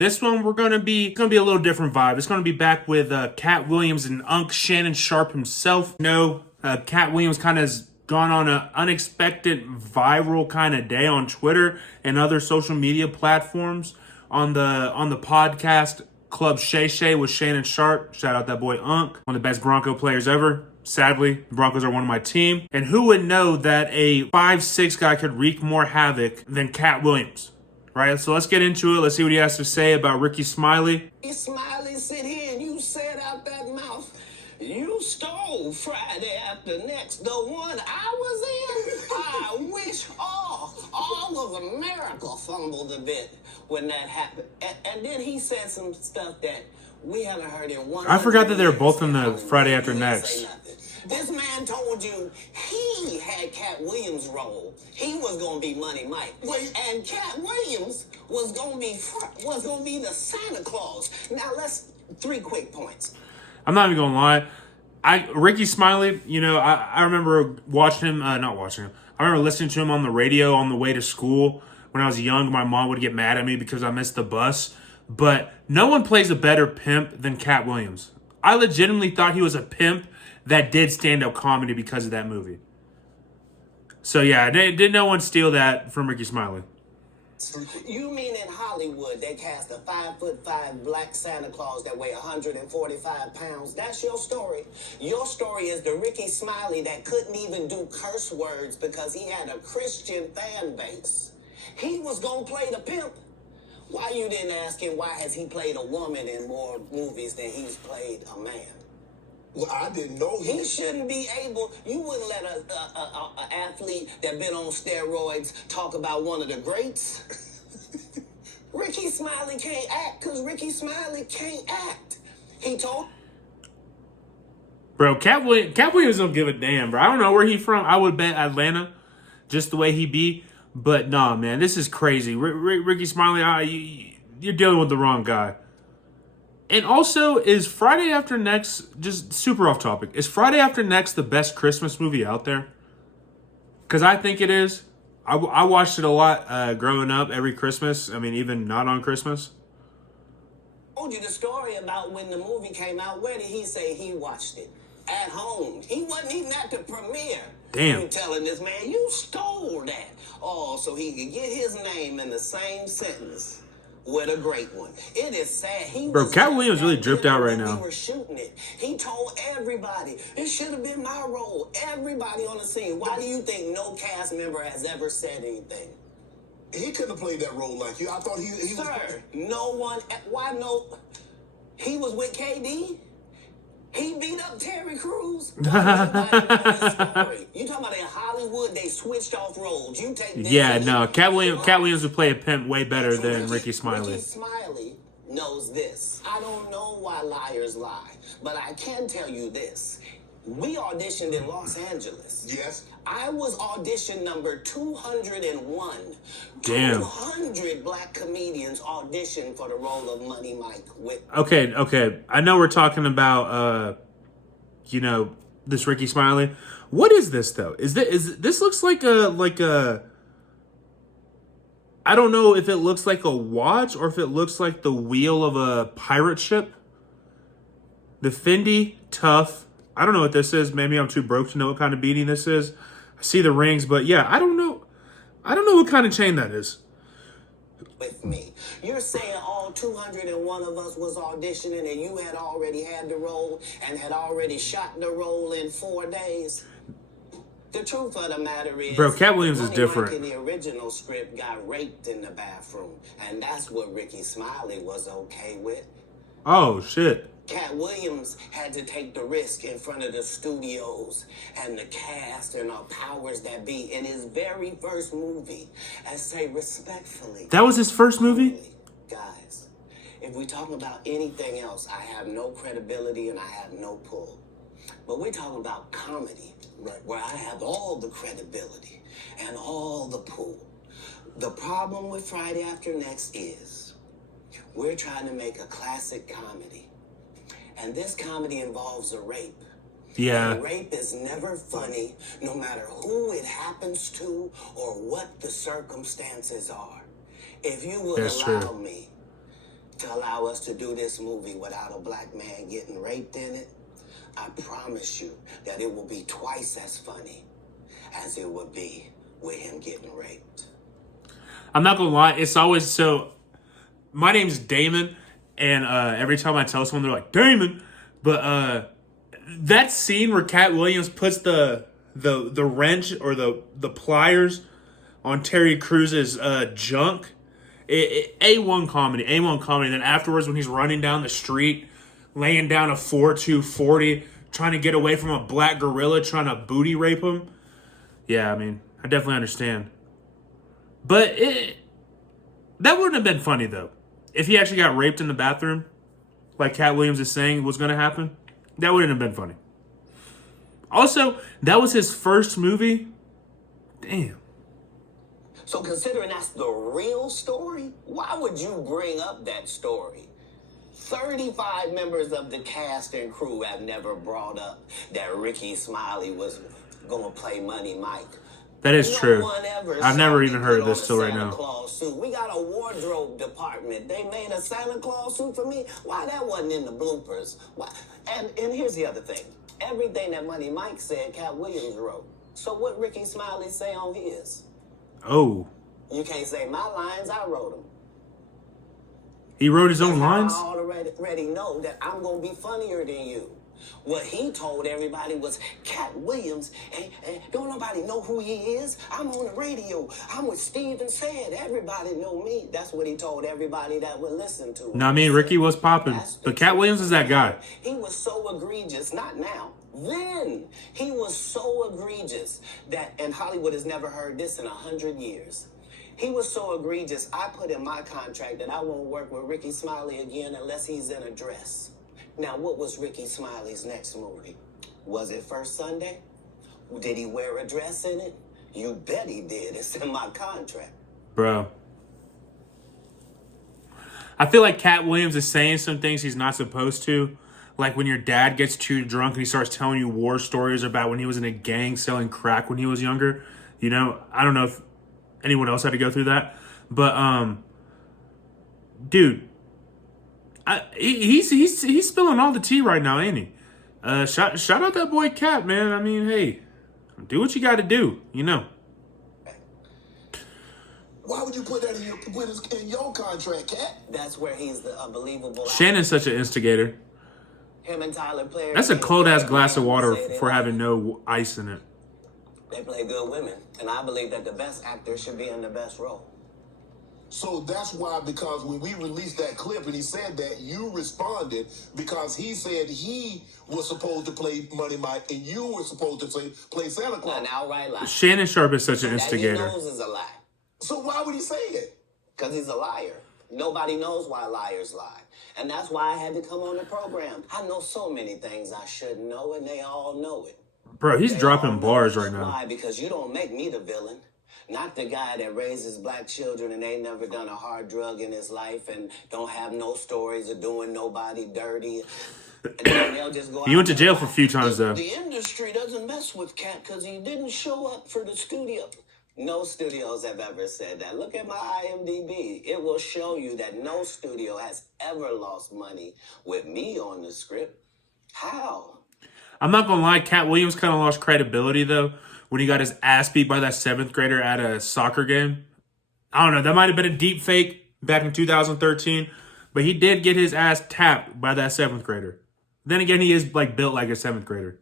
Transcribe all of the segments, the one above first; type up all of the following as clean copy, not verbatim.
This one we're gonna be a little different vibe. It's gonna be back with Katt Williams and Shannon Sharpe himself. Katt Williams kind of has gone on an unexpected viral kind of day on Twitter and other social media platforms on the podcast Club Shay Shay with Shannon Sharpe. Shout out that boy one of the best Bronco players ever. Sadly, the Broncos are one of my team. And who would know that a 5'6" guy could wreak more havoc than Katt Williams? Right, so let's get into it. Let's see what he has to say about Ricky Smiley. Smiley, sit here and you said out that mouth, you stole Friday After Next, the one I was in. I wish all of America fumbled a bit when that happened. And then he said some stuff that we haven't heard in one. I forgot that they were both in the Friday After Next. This man told you he had Katt Williams' role. He was gonna be Money Mike, and Katt Williams was gonna be the Santa Claus. Now three quick points. I'm not even gonna lie. Ricky Smiley, I remember watching him. Not watching him. I remember listening to him on the radio on the way to school when I was young. My mom would get mad at me because I missed the bus. But no one plays a better pimp than Katt Williams. I legitimately thought he was a pimp that did stand-up comedy because of that movie. So yeah, did no one steal that from Ricky Smiley? You mean in Hollywood they cast a 5'5" black Santa Claus that weigh 145 pounds? That's your story. Your story is the Ricky Smiley that couldn't even do curse words because he had a Christian fan base. He was gonna play the pimp. Why you didn't ask him why has he played a woman in more movies than he's played a man? Well, I didn't know he shouldn't be able. You wouldn't let an athlete that been on steroids talk about one of the greats. Ricky Smiley can't act because Ricky Smiley can't act. He told. Bro, Katt Williams don't give a damn, bro. I don't know where he from. I would bet Atlanta, just the way he be. But nah, man, this is crazy. Ricky Smiley, you're dealing with the wrong guy. And also, is Friday After Next, just super off topic, is Friday After Next the best Christmas movie out there? Because I think it is. I watched it a lot growing up every Christmas. I mean, even not on Christmas. I told you the story about when the movie came out. Where did he say he watched it? At home. He wasn't even at the premiere. Damn. You telling this man, you stole that. Oh, so he could get his name in the same sentence with a great one. It is sad. Bro, Katt Williams really dripped out right now. We were shooting it. He told everybody, it should have been my role. Everybody on the scene. Why do you think no cast member has ever said anything? He couldn't have played that role like you. I thought he was... Sir, no one... Why no... He was with KD? He beat up Terry Crews. You talking about in Hollywood, they switched off roles. You take Katt Williams would play a pimp way better than Ricky Smiley. Ricky Smiley knows this. I don't know why liars lie, but I can tell you this. We auditioned in Los Angeles. Yes. I was audition number 201. Damn. 200 black comedians auditioned for the role of Money Mike. Okay. I know we're talking about, this Ricky Smiley. What is this though? This looks like a? I don't know if it looks like a watch or if it looks like the wheel of a pirate ship. The Fendi Tough. I don't know what this is. Maybe I'm too broke to know what kind of beanie this is. I see the rings, but yeah, I don't know. I don't know what kind of chain that is. With me. You're saying all 201 of us was auditioning and you had already had the role and had already shot the role in 4 days? The truth of the matter is, bro, Katt Williams is different. In the original script got raped in the bathroom, and that's what Ricky Smiley was okay with. Oh, shit. Katt Williams had to take the risk in front of the studios and the cast and our powers that be in his very first movie and say respectfully. That was his first movie? Guys, if we talk about anything else, I have no credibility and I have no pull. But we're talking about comedy, right, where I have all the credibility and all the pull. The problem with Friday After Next is we're trying to make a classic comedy. And this comedy involves a rape. Yeah. And rape is never funny, no matter who it happens to or what the circumstances are. If you would allow me to allow us to do this movie without a black man getting raped in it, I promise you that it will be twice as funny as it would be with him getting raped. I'm not gonna lie, it's always so. My name's Damon, and every time I tell someone, they're like Damon. But that scene where Katt Williams puts the wrench or the pliers on Terry Cruz's junk, A1 comedy, A1 comedy. Then afterwards, when he's running down the street, laying down a 4.240, trying to get away from a black gorilla trying to booty rape him. Yeah, I mean, I definitely understand. But that wouldn't have been funny, though. If he actually got raped in the bathroom, like Katt Williams is saying was going to happen, that wouldn't have been funny. Also, that was his first movie. Damn. So considering that's the real story, why would you bring up that story? 35 members of the cast and crew have never brought up that Ricky Smiley was going to play Money Mike. That is true. I've never even heard of put this till right Santa now. Claus suit. We got a wardrobe department. They made a Santa Claus suit for me. Why that wasn't in the bloopers? Why? And here's the other thing. Everything that Money Mike said, Katt Williams wrote. So what Ricky Smiley say on his? Oh. You can't say my lines. I wrote them. He wrote his own lines? I already know that I'm going to be funnier than you. What he told everybody was Katt Williams, and don't nobody know who he is. I'm on the radio. I'm with Steven Said. Everybody know me. That's what he told everybody that would listen to him. No, I mean, Ricky was popping, but Katt Williams is that guy. He was so egregious, not now. Then he was so egregious that, and Hollywood has never heard this in 100 years. He was so egregious, I put in my contract that I won't work with Ricky Smiley again unless he's in a dress. Now, what was Ricky Smiley's next movie? Was it First Sunday? Did he wear a dress in it? You bet he did. It's in my contract. Bro. I feel like Katt Williams is saying some things he's not supposed to. Like when your dad gets too drunk and he starts telling you war stories about when he was in a gang selling crack when he was younger. You know, I don't know if anyone else had to go through that. But, dude. He's spilling all the tea right now, ain't he? Shout out that boy Katt, man. I mean, hey, do what you got to do, you know. Why would you put that in your contract, Katt? That's where he's the unbelievable. Shannon's such an instigator. Him and Tyler Perry. That's a cold-ass glass of water for having no ice in it. They play good women, and I believe that the best actor should be in the best role. So that's why, because when we released that clip and he said that, you responded because he said he was supposed to play Money Mike and you were supposed to play Santa Claus. An outright lie. Shannon Sharpe is such an That instigator. he knows is a lie. So why would he say it? Because he's a liar. Nobody knows why liars lie. And that's why I had to come on the program. I know so many things I shouldn't know, and they all know it. Bro, he's They dropping all know bars it. right now. Why? Because you don't make me the villain. Not the guy that raises black children and ain't never done a hard drug in his life and don't have no stories of doing nobody dirty. And then they'll just go He went to out jail and for a few times, though. The industry doesn't mess with Katt because he didn't show up for the studio. No studios have ever said that. Look at my IMDb. It will show you that no studio has ever lost money with me on the script. How? I'm not going to lie, Katt Williams kind of lost credibility, though, when he got his ass beat by that 7th grader at a soccer game. I don't know. That might have been a deep fake back in 2013, but he did get his ass tapped by that 7th grader. Then again, he is built like a 7th grader.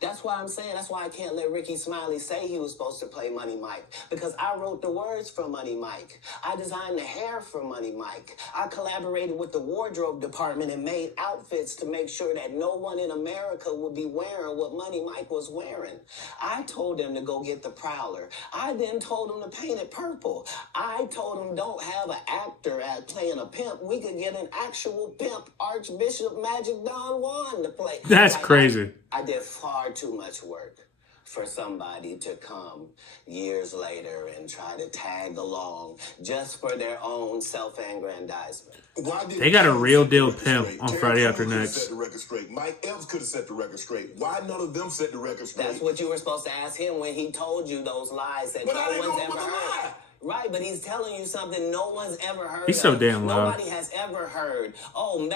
That's why I'm saying, that's why I can't let Ricky Smiley say he was supposed to play Money Mike. Because I wrote the words for Money Mike. I designed the hair for Money Mike. I collaborated with the wardrobe department and made outfits to make sure that no one in America would be wearing what Money Mike was wearing. I told him to go get the Prowler. I then told him to paint it purple. I told him don't have an actor at playing a pimp. We could get an actual pimp, Archbishop Magic Don Juan, to play. That's crazy. I did far too much work for somebody to come years later and try to tag along just for their own self-aggrandizement. They got a real deal pimp on Friday After Next. Set the record straight. Mike Epps could have set the record straight. Why none of them set the record straight? That's what you were supposed to ask him when he told you those lies that But no I didn't one's know it ever was a heard. lie. Right, but he's telling you something no one's ever heard He's of. so damn loud. Nobody has ever heard. Oh,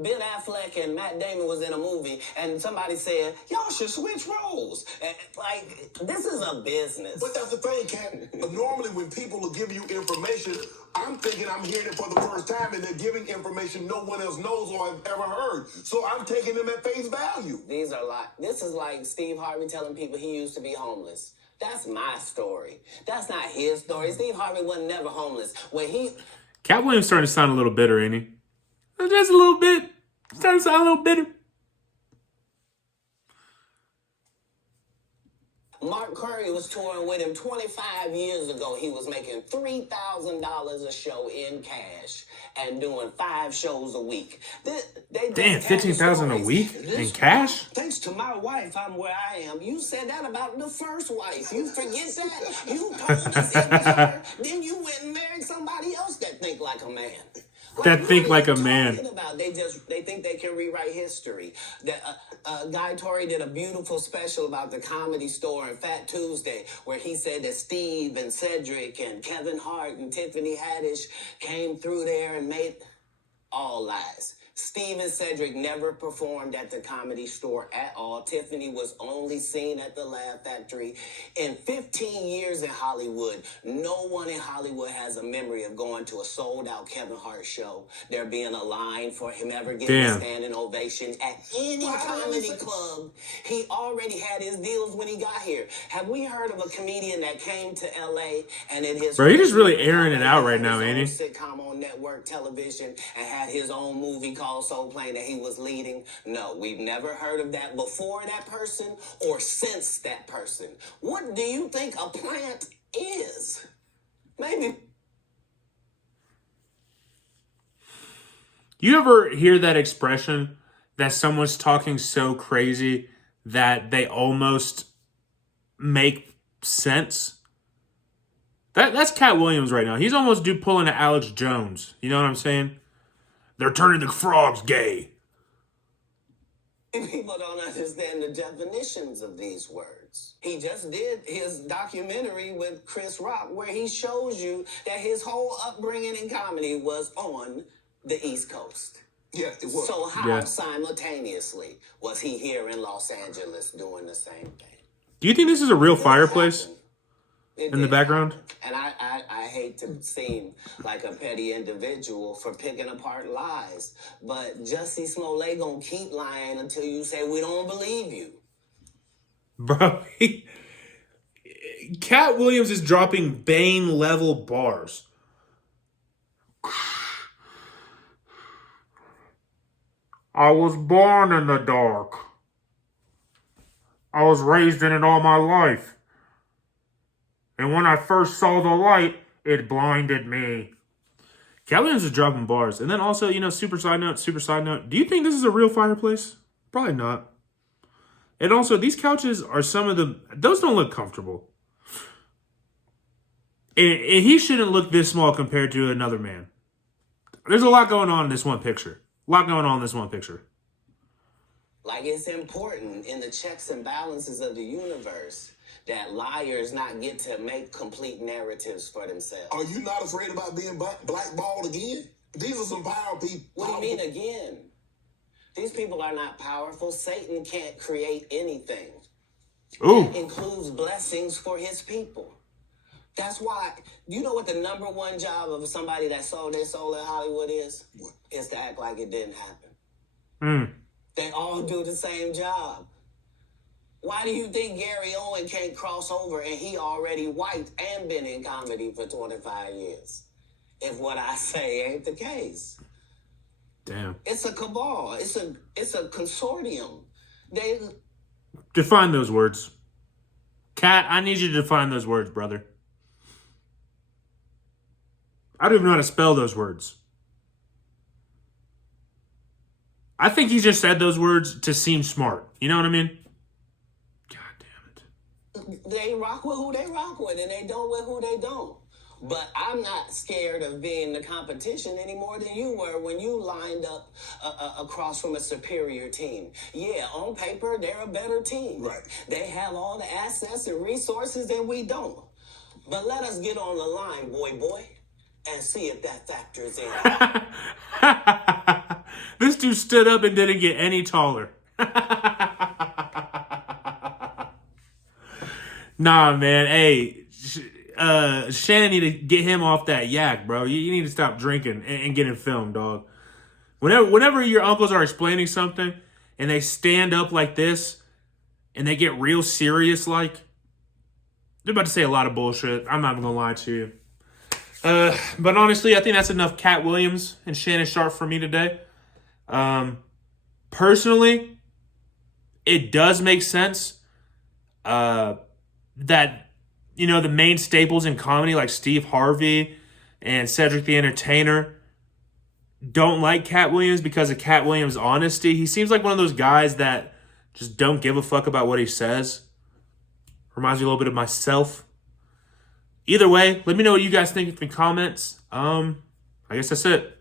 Ben Affleck and Matt Damon was in a movie, and somebody said, y'all should switch roles. Like, this is a business. But that's the thing, Kat. Normally, when people will give you information, I'm thinking I'm hearing it for the first time, and they're giving information no one else knows or have ever heard. So I'm taking them at face value. This is like Steve Harvey telling people he used to be homeless. That's my story. That's not his story. Steve Harvey wasn't never homeless. Katt Williams starting to sound a little bitter, ain't he? Just a little bit. Starting to sound a little bitter. Mark Curry was touring with him 25 years ago. He was making $3,000 a show in cash and doing 5 shows a week. Damn, $15,000 a week in cash? Thanks to my wife, I'm where I am. You said that about the first wife. You forget that? You told us it was her. Then you went and married somebody else that think like a man. Think like a man. They think they can rewrite history. Guy Torrey did a beautiful special about the Comedy Store and Fat Tuesday, where he said that Steve and Cedric and Kevin Hart and Tiffany Haddish came through there and made all lies. Steve and Cedric never performed at the Comedy Store at all. Tiffany was only seen at the Laugh Factory. In 15 years in Hollywood, no one in Hollywood has a memory of going to a sold-out Kevin Hart show, there being a line for him ever getting a standing ovation at any comedy club. He already had his deals when he got here. Have we heard of a comedian that came to L.A. and in his... Bro, you're just really airing it out right now, ain't he? Sitcom on network television and had his own movie called Soul Plane that he was leading? No, we've never heard of that before that person or since that person. What do you think a plant is? Maybe. You ever hear that expression that someone's talking so crazy that they almost make sense? That's Katt Williams right now. He's almost pulling an Alex Jones. You know what I'm saying? They're turning the frogs gay. People don't understand the definitions of these words. He just did his documentary with Chris Rock where he shows you that his whole upbringing in comedy was on the East Coast. Yeah, it was. So how simultaneously was he here in Los Angeles doing the same thing? Do you think this is a real fireplace in the background? And I hate to seem like a petty individual for picking apart lies, but Jussie Smollett gonna keep lying until you say we don't believe you. Bro, Katt Williams is dropping Bane-level bars. I was born in the dark. I was raised in it all my life. And when I first saw the light, it blinded me. Katt Williams is dropping bars. And then also, super side note. Do you think this is a real fireplace? Probably not. And also, these couches are those don't look comfortable. And he shouldn't look this small compared to another man. There's a lot going on in this one picture. Like it's important in the checks and balances of the universe that liars not get to make complete narratives for themselves. Are you not afraid about being blackballed again? These are some power people. What do you mean again? These people are not powerful. Satan can't create anything. Ooh. That includes blessings for his people. That's why, you know what the number one job of somebody that sold their soul in Hollywood is? What? Is to act like it didn't happen. They all do the same job. Why do you think Gary Owen can't cross over and he already white and been in comedy for 25 years? If what I say ain't the case. Damn. It's a cabal. It's a consortium. Define those words. Katt, I need you to define those words, brother. I don't even know how to spell those words. I think he just said those words to seem smart. You know what I mean? God damn it. They rock with who they rock with, and they don't with who they don't. But I'm not scared of being the competition any more than you were when you lined up across from a superior team. Yeah, on paper, they're a better team. Right. They have all the assets and resources that we don't. But let us get on the line, boy, and see if that factors in. This dude stood up and didn't get any taller. Nah, man. Hey, Shannon need to get him off that yak, bro. You need to stop drinking and getting filmed, dog. Whenever your uncles are explaining something and they stand up like this and they get real serious, like, they're about to say a lot of bullshit. I'm not even gonna lie to you. But honestly, I think that's enough Katt Williams and Shannon Sharpe for me today. Personally, it does make sense that, you know, the main staples in comedy like Steve Harvey and Cedric the Entertainer don't like Katt Williams because of Katt Williams' honesty. He seems like one of those guys that just don't give a fuck about what he says. Reminds me a little bit of myself. Either way, let me know what you guys think in the comments. I guess that's it.